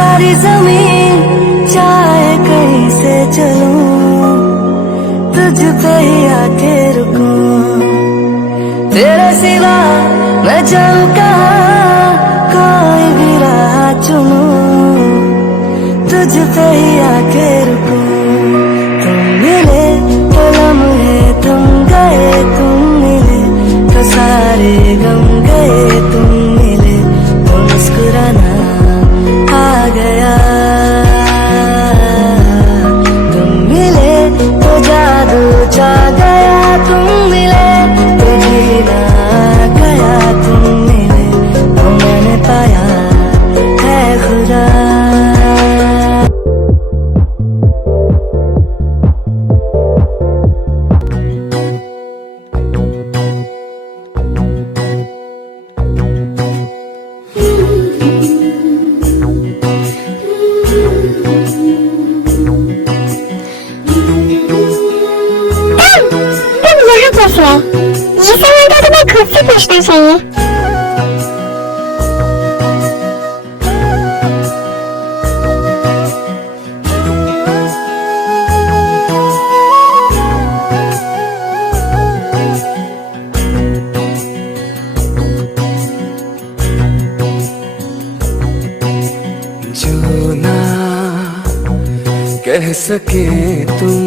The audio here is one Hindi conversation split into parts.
सारी जमीन चाहे कहीं से चलूं, तुझ पे ही आके रुकूं। तेरे सिवा मैं जाऊं कहाँ, कोई भी राह चुनूं, तुझ पे ही आके रुकूं। तुम मिले तो लम्हे थम गए, तुम मिले तो सारे गम गए, तुम मिले तो मुस्कुराना आ गया। तुम मिले तो जादू छा गया, तुम मिले तो जीना गया, तुम मिले तो मैंने पाया है खुदा। ये सवाल तो तुम्हें खुद से पूछना चाहिए। जो ना कह सके तुम,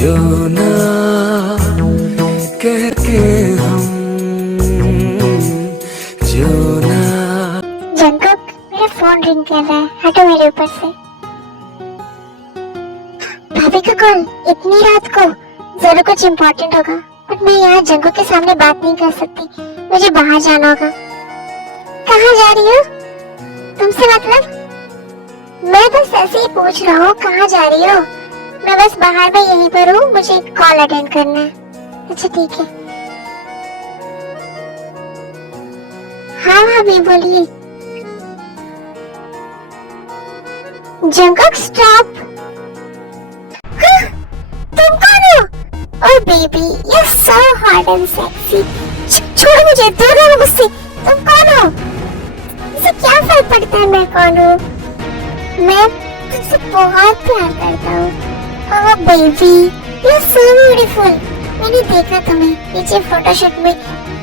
जो ना कह के हम, जो ना। जंकुक, मेरा फोन रिंग कर रहा है, हटो मेरे ऊपर से। भाभी का कॉल इतनी रात को, जरूर कुछ इम्पोर्टेंट होगा, बट मैं यहाँ जंकुक के सामने बात नहीं कर सकती, मुझे बाहर जाना होगा। कहाँ जा रही हो? तुमसे मतलब? मैं बस ऐसे ही पूछ रहा हूँ, कहाँ जा रही हो? मैं बस बाहर में यहीं पर हूँ, मुझे एक कॉल अटेंड करना है। अच्छा ठीक है। हाँ भाभी बोलिए। Jungkook stop. हाँ, तुम कौन हो? Oh baby, you are so hot and sexy. छोड़ो मुझे, दूर रहो मुझसे। तुम कौन हो? मुझे क्या फर्क पड़ता है मैं कौन हूँ? मैं तुझसे बहुत प्यार करता हूँ। Oh baby, you are so beautiful. मैंने देखा तुम्हें पीछे फोटोशूट में,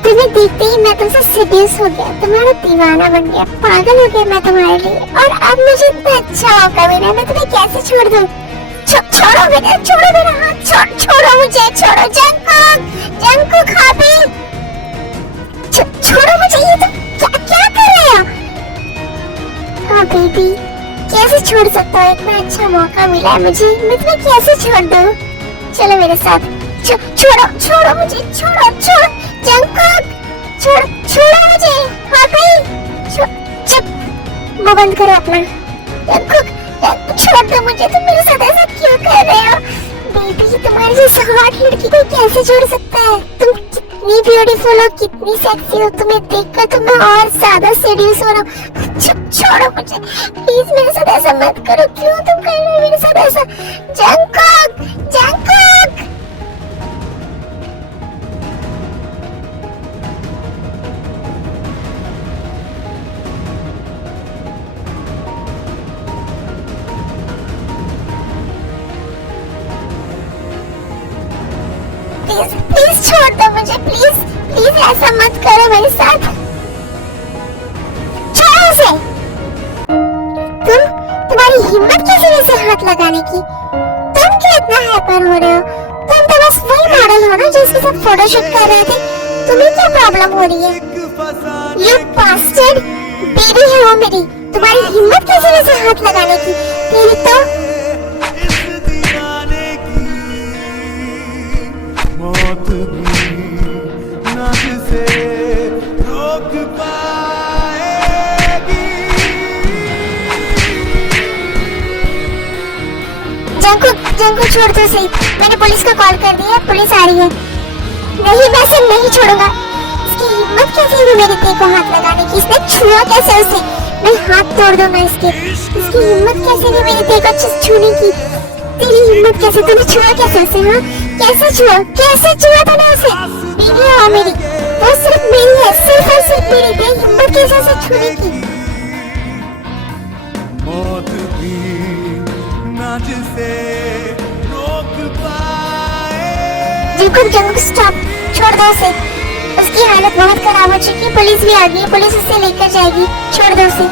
तुम्हें देखते ही मैं तुमसे सीरियस हो गया, तुम्हारा दीवाना बन गया, पागल हो गया मैं तुम्हारे लिए। और अब मुझे इतना अच्छा मौका मिला, मैं तुम्हें कैसे छोड़ दूँ? छोड़ो मेरा हाथ, छोड़ो मुझे, छोड़ो जंकुक, जंकुक भाभी, छोड़ो मुझे। ये तुम क्या कर रहे हो? हाँ बेबी, कैसे छोड़ सकता हूँ? इतना अच्छा मौका मिला है मुझे, मैं तुम्हें कैसे छोड़ दूँ? चलो मेरे साथ। छोड़ो मुझे, छोड़ो जंकुक, छोड़ो मुझे। हाँ भाई, चुप, वो बंद करो अपना। जंकुक, छोड़ दो मुझे, तुम मेरे साथ ऐसा क्यों कर रहे हो? बेबी, तुम्हारी जैसी हॉट लड़की को कैसे छोड़ सकता है? तुम कितनी ब्यूटीफुल हो, कितनी सेक्सी हो, तुम्हें देखकर तो मैं और ज्यादा सीरियस हो रहा हूँ। छोड़ो मुझे प्लीज, मेरे साथ ऐसा मत करो। क्यों तुम कर रहे हो मेरे साथ ऐसा? Jungkook, Jungkook. प्लीज छोड़ दो मुझे, प्लीज ऐसा मत करो मेरे साथ। छोड़ो उसे। तुम्हारी हिम्मत कैसे वैसे हाथ लगाने की? तुम क्यों इतना हाइपर हो रहे हो? तुम तो बस वही मॉडल हो ना जिसके साथ फोटोशूट कर रहे थे। तुम्हें क्या प्रॉब्लम हो रही है? यू बास्टर्ड, बेबी है वो मेरी, तुम्हारी हिम्मत कैसे वैसे हाथ लगाने की? तेरी तो मौत भी नस से रोक पाएगी। जंकुक छोड़ दो सही, मैंने पुलिस को कॉल कर दिया, पुलिस आ रही है। नहीं, मैं इसे नहीं छोड़ूंगा। इसकी हिम्मत कैसे हुई मेरे दिल को हाथ लगाने की? इसने छुआ कैसे उसे? मैं हाथ तोड़ दूंगा इसके। इसकी हिम्मत कैसे हुई मेरे दिल को छूने की? तेरी हिम्मत कैसे? तूने छुआ कैसे उसे? हाँ, कैसे छुआ तूने उसे? बीवी है मेरी, वो सिर्फ मेरी है, सिर्फ और सिर्फ मेरी। तेरी हिम्मत कैसे उसे छूने की? मौत भी ना जिसे रोक पाए। जंगकुक स्टॉप, छोड़ दो उसे। उसकी हालत बहुत खराब हो चुकी है, पुलिस भी आ गई, पुलिस उसे लेकर जाएगी, छोड़ दो उसे।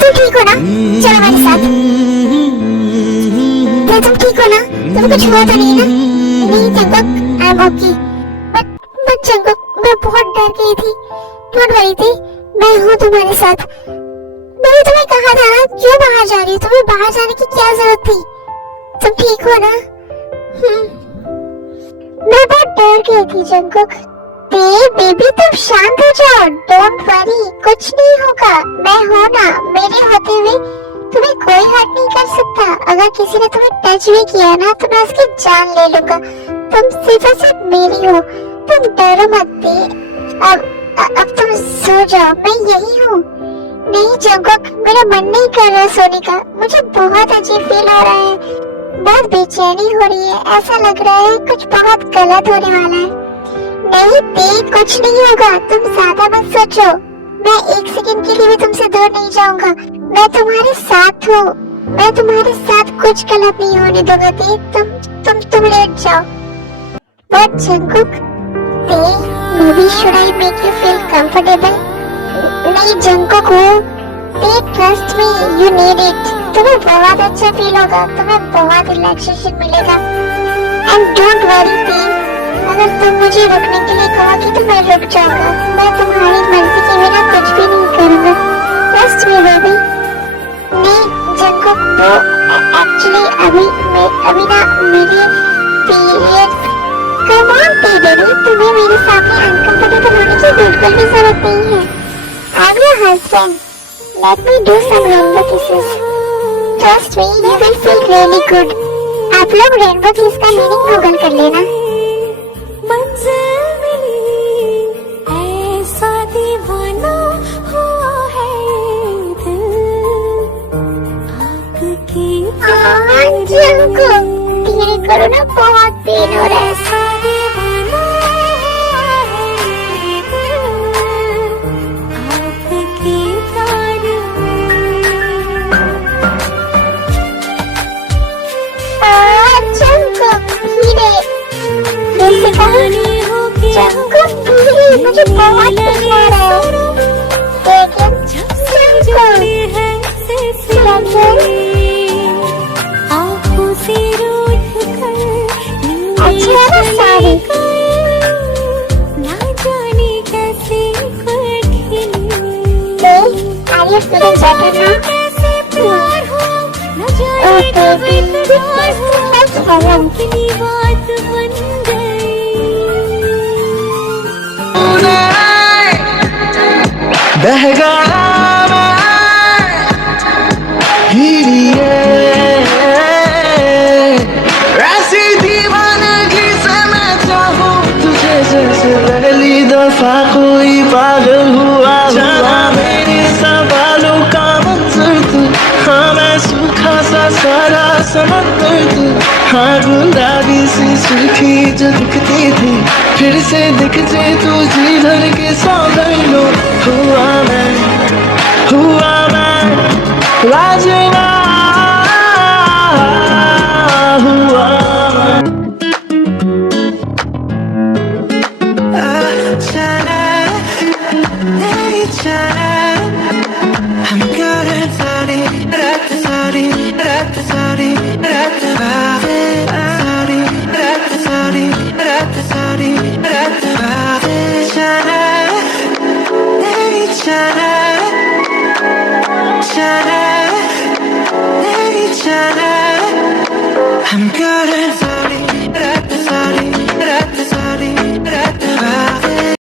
तुम ठीक हो ना? चलो मेरे साथ। तुम ठीक हो ना? तुम्हें कुछ हुआ तो नहीं ना? नहीं Jungkook, I am okay. But Jungkook, मैं बहुत डर गई थी। डोंट वरी थी, मैं हूँ तुम्हारे साथ। मैंने तुम्हें कहा था ना, क्यों बाहर जा रही हो? तुम्हें बाहर जाने की क्या जरूरत थी? तुम ठीक हो ना? मैं बहुत डर गई थी जंगकुक। बेबी तुम शांत हो जाओ, डोंट वरी, कुछ नहीं होगा, मैं हूं ना। मेरे होते हुए तुम्हें कोई हर्ट नहीं कर सकता। अगर किसी ने तुम्हें टच भी किया ना तो मैं उसकी जान ले लूंगा। तुम सिर्फ और सिर्फ मेरी हो, तुम डरो मत। अब तुम सो जाओ, मैं यही हूँ। नहीं जंगकुक, मेरा मन नहीं कर रहा सोने का, मुझे बहुत अजीब फील हो रहा है, बहुत बेचैनी हो रही है, ऐसा लग रहा है कुछ बहुत गलत होने वाला है। नहीं देख, कुछ नहीं होगा, तुम ज्यादा मत सोचो। मैं एक सेकंड के लिए भी तुमसे दूर नहीं जाऊंगा। मैं तुम्हारे साथ हूँ, मैं तुम्हारे साथ कुछ गलत नहीं होने दूंगा। देख तुम लेट जाओ। But Jungkook, maybe should I make you feel comfortable? नहीं Jungkook trust me, you need it. तुम्हें बहुत अच्छा फील होगा, तुम्हें बहुत रिलैक्सेशन मिलेगा। And don't worry, अगर तुम मुझे रुकने के लिए कहोगे तो मैं रुक जाऊंगा। मैं तुम्हारी मर्जी के बिना कुछ भी नहीं करूंगा। Trust me baby. नहीं जंगकुक, वो एक्चुअली अभी ना मेरे पीरियड्स। कम ऑन बेबी, तुम्हें मेरे सामने अनकंफर्टेबल होने की बिल्कुल भी जरूरत नहीं है। I am your husband, let me do some rainbow kisses. Trust me, you will feel really good. आप लोग रेनबो किस का मीनिंग गूगल कर लेना। मंजिल मिली, ऐसा दीवाना हुआ है दिल, आपकी जंगकुक, धीरे करो ना, बहुत पेन हो रहा है। ऐसा दीवाना हुआ है दिल, आपकी प्यार जंगकुक धीरे, फिर से कहो। जंगकुक धीरे, मुझे बहुत पेन हो रहा है। लेकिन जंगकुक, आँखों से रूठ कर अच्छा ना सारी। ना जाने कैसे खिली, Are you feeling better now? कैसे प्यार हो, न Oh जाने कब baby, इकरार हो, let's go. अपनी बात बन गई। बहगा ऐसी दीवानगी से मैं चाहूं तुझे, जैसे पहली दफा कोई पागल हुआ। जाना मेरे सवालों का मंजर तू, हाँ मैं सूखा सा सारा समंदर तू। हाँ गुलाबी सी सूखी जो दिखती थी, फिर से दिख जाए तू जी भर के सौंदर लो। हुआ मैं राजना, हुआ जाना नहीं जाना। हम करें सारी रात सारी रात सारी रात बातें, सारी रात सारी रात सारी रात बातें। जाना नहीं जाना, जाना नहीं जाना। हम करें सारी रात सारी रात सारी रात बातें।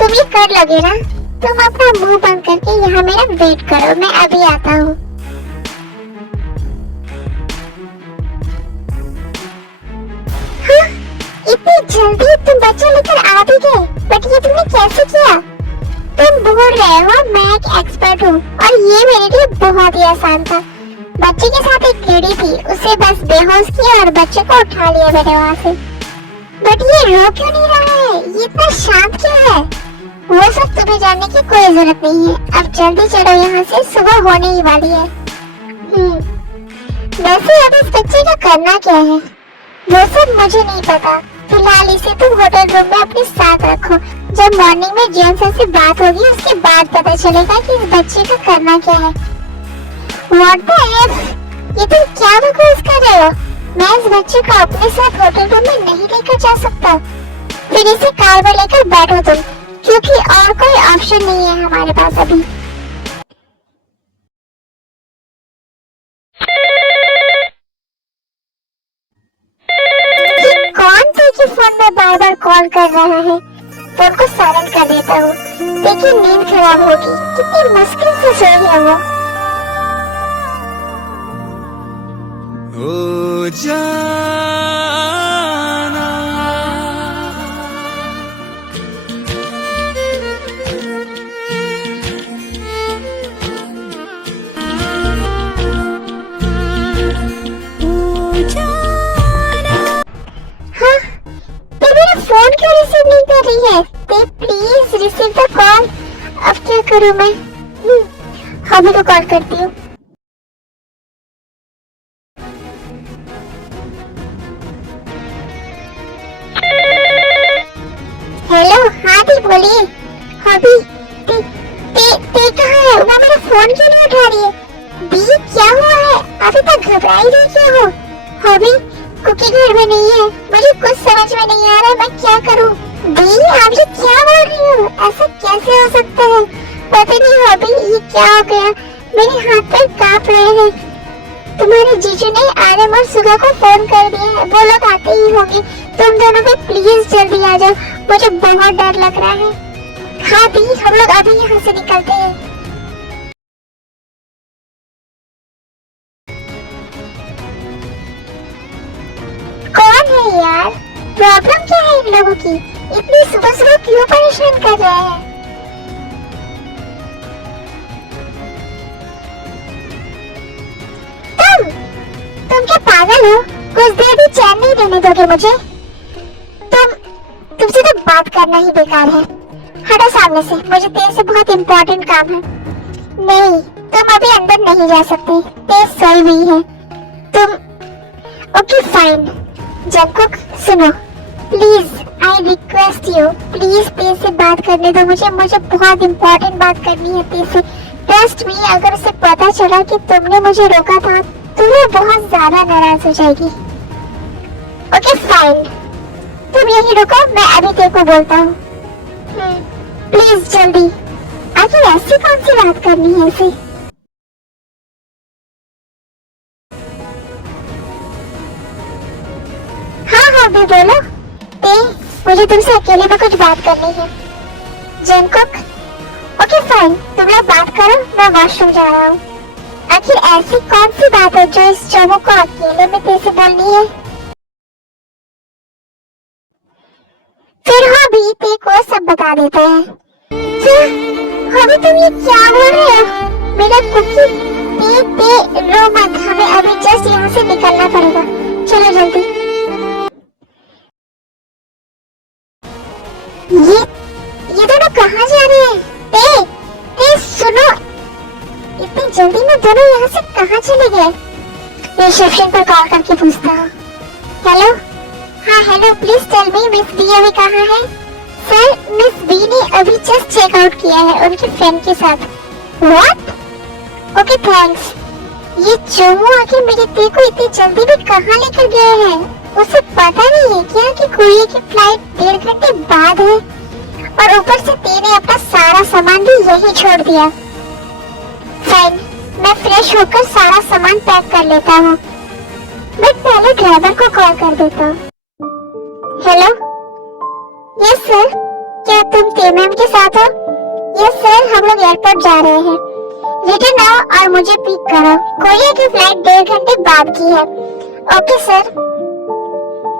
तुम ये कर लोगे ना? तुम अपना मुंह बंद करके यहाँ मेरा वेट करो, मैं अभी आता हूँ। इतनी जल्दी तुम बच्चा लेकर आ भी गए, बट ये तुमने कैसे किया? तुम बोल रहे हो मैं एक एक्सपर्ट हूँ, और ये मेरे लिए बहुत ही आसान था। बच्चे के साथ एक लेडी थी, उसे बस बेहोश किया और बच्चे को उठा लिया मैंने वहाँ से। बट ये रो क्यों नहीं रहा है? ये इतना शांत क्यों है? वो सब तुम्हें जानने की कोई जरूरत नहीं है। अब जल्दी चलो यहाँ से, सुबह होने ही वाली है। वैसे अब इस बच्चे का करना क्या है वो सब मुझे नहीं पता। फिलहाल इसे तुम होटल रूम में अपने साथ रखो। जब मॉर्निंग में जेम्स से बात होगी उसके बाद पता चलेगा कि इस बच्चे का करना क्या है। What the F? ये तुम क्या बकवास कर रहे हो? मैं इस बच्चे को अपने साथ होटल रूम में नहीं लेकर जा सकता। फिर इसे कार में लेकर बैठो तुम, क्योंकि और कोई ऑप्शन नहीं है हमारे पास अभी। ये कौन थे कि फोन में बार बार कॉल कर रहा है? फोन को साइलेंट कर देता हूँ। देखिए नींद खराब होगी, कितनी मुश्किल से सोई है वो। ओ जाना हाँ, तो मेरा फोन क्यों रिसीव नहीं कर रही है? Please receive the call. अब क्या करूँ मैं? हॉबी को कॉल करती हूँ। हेलो, हाँ दी बोलिए। हॉबी ते कहाँ है? वो मेरा फोन क्यों नहीं उठा रही है? दी क्या हुआ है? अभी तक घबराई रही क्या हो? हॉबी कुकी घर में नहीं है, मुझे कुछ समझ में नहीं आ रहा है, मैं क्या करूँ? दी आप ये क्या बोल रही हो? ऐसा कैसे हो सकता है? पता नहीं हॉबी ये क्या हो गया, मेरे हाथ पैर कांप रहे हैं। तुम्हारे जीजू ने आरएम और सुगा को फोन कर दिया है, वो लोग आते ही होंगे। तुम दोनों भी प्लीज जल्दी आ जाओ, मुझे बहुत डर लग रहा है। हाँ दी, हम लोग अभी यहाँ से निकलते हैं। कौन है यार? प्रॉब्लम क्या है इन लोगों की? इतनी सुबह सुबह क्यों परेशान कर रहे हैं? तुम क्या पागल हो? कुछ देर भी चैन नहीं देने दोगे मुझे? तुमसे तो बात करना ही बेकार है। हटो सामने से, मुझे तेरे से बहुत इम्पोर्टेंट काम है। नहीं, तुम अभी अंदर नहीं जा सकते, तेज सोई हुई है। तुम ओके फाइन। जंगकुक सुनो, please I request you, please तेरे से बात करने दो मुझे बहुत इम्पोर्टेंट बात करनी है तेरे से। ट्रस्ट मी, अगर उसे पता चला कि तुमने मुझे रोका था तो वो बहुत ज्यादा नाराज हो जाएगी। ओके फाइन, तुम यहीं रुको, मैं अभी तेरे को बोलता हूँ। प्लीज जल्दी। आखिर ऐसी कौन सी बात करनी है इसे? हाँ हाँ भी बोलो। मुझे तुमसे अकेले में कुछ बात करनी है। जंगकुक ओके फाइन, तुम लोग बात करो, मैं वॉशरूम जा रहा हूँ। आखिर ऐसी कौन सी बात है जो इस चोमू को अकेले में तेरे से बोलनी है? फिर हॉबी तेरे को सब बता देते हैं। हॉबी तुम ये क्या बोल रहे हो? मेरा कुकी ते रो मत, हमें अभी जस्ट यहाँ से निकलना पड़ेगा, चलो जल्दी। ये दोनों कहाँ जा रहे हैं? ते सुनो, इतनी जल्दी में दोनों यहाँ से कहाँ चले गए? रिसेप्शन पर कॉल करके पूछता हूँ। हेलो, हाँ hello, please tell me miss B अभी कहाँ है? सर, मिस बी ने अभी जस्ट चेक आउट किया है उनके फ्रेंड के साथ। व्हाट? Okay thanks. ये चोमू आखिर मेरे ते को इतनी जल्दी भी कहाँ लेकर गए हैं? उसे पता नहीं है क्या कि कोरिया की फ्लाइट 1.5 घंटे बाद है, और ऊपर से ते ने अपना सारा सामान भी यही छोड़ दिया। फाइन, मैं फ्रेश होकर सारा सामान पैक कर लेता हूँ, बट पहले ड्राइवर को कॉल कर देता हूँ। हेलो, यस सर, क्या तुम ते मैम के साथ हो? यस सर, हम लोग एयरपोर्ट जा रहे हैं। रिटर्न आओ और मुझे पिक करो, कोरिया की फ्लाइट 1.5 घंटे बाद की है। Okay sir.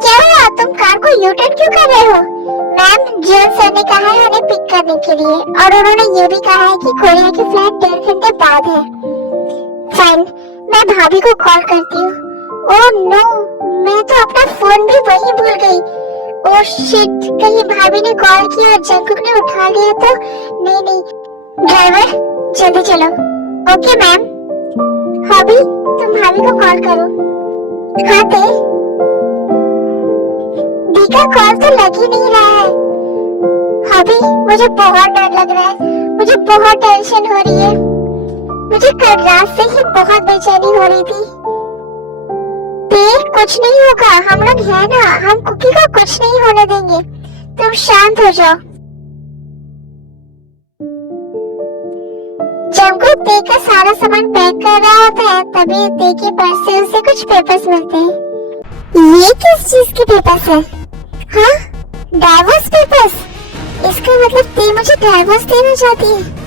क्या हुआ, तुम कार को यूटर्न क्यों कर रहे हो? मैम, जज सर ने कहा है उन्हें पिक करने के लिए, और उन्होंने ये भी कहा है कि कोरिया की फ्लाइट 1.5 घंटे बाद है। फाइन, मैं भाभी को कॉल करती हूँ। ओह नो, मैं तो अपना फोन भी वहीं भूल गई। ओह शिट, कहीं भाभी ने कॉल किया और जंकुक ने उठा लिया तो? नहीं, ड्राइवर जल्दी चलो। Okay ma'am. भाभी, तुम भाभी को कॉल करो। हाँ ते, दी का कॉल तो लग ही नहीं रहा है। भाभी, मुझे बहुत डर लग रहा है, मुझे बहुत टेंशन हो रही है। मुझे कल रात से ही बहुत बेचैनी हो रही थी। कुछ नहीं होगा, हम लोग हैं ना, हम कुकी को कुछ नहीं होने देंगे, तुम शांत हो जाओ। जंकुक ते का सारा सामान पैक कर रहा होता है, तभी ते के पर्स से उसे कुछ पेपर्स मिलते हैं। ये किस चीज के पेपर्स है? हाँ, डाइवोर्स पेपर्स। इसका मतलब ते मुझे डाइवोर्स देना चाहती है।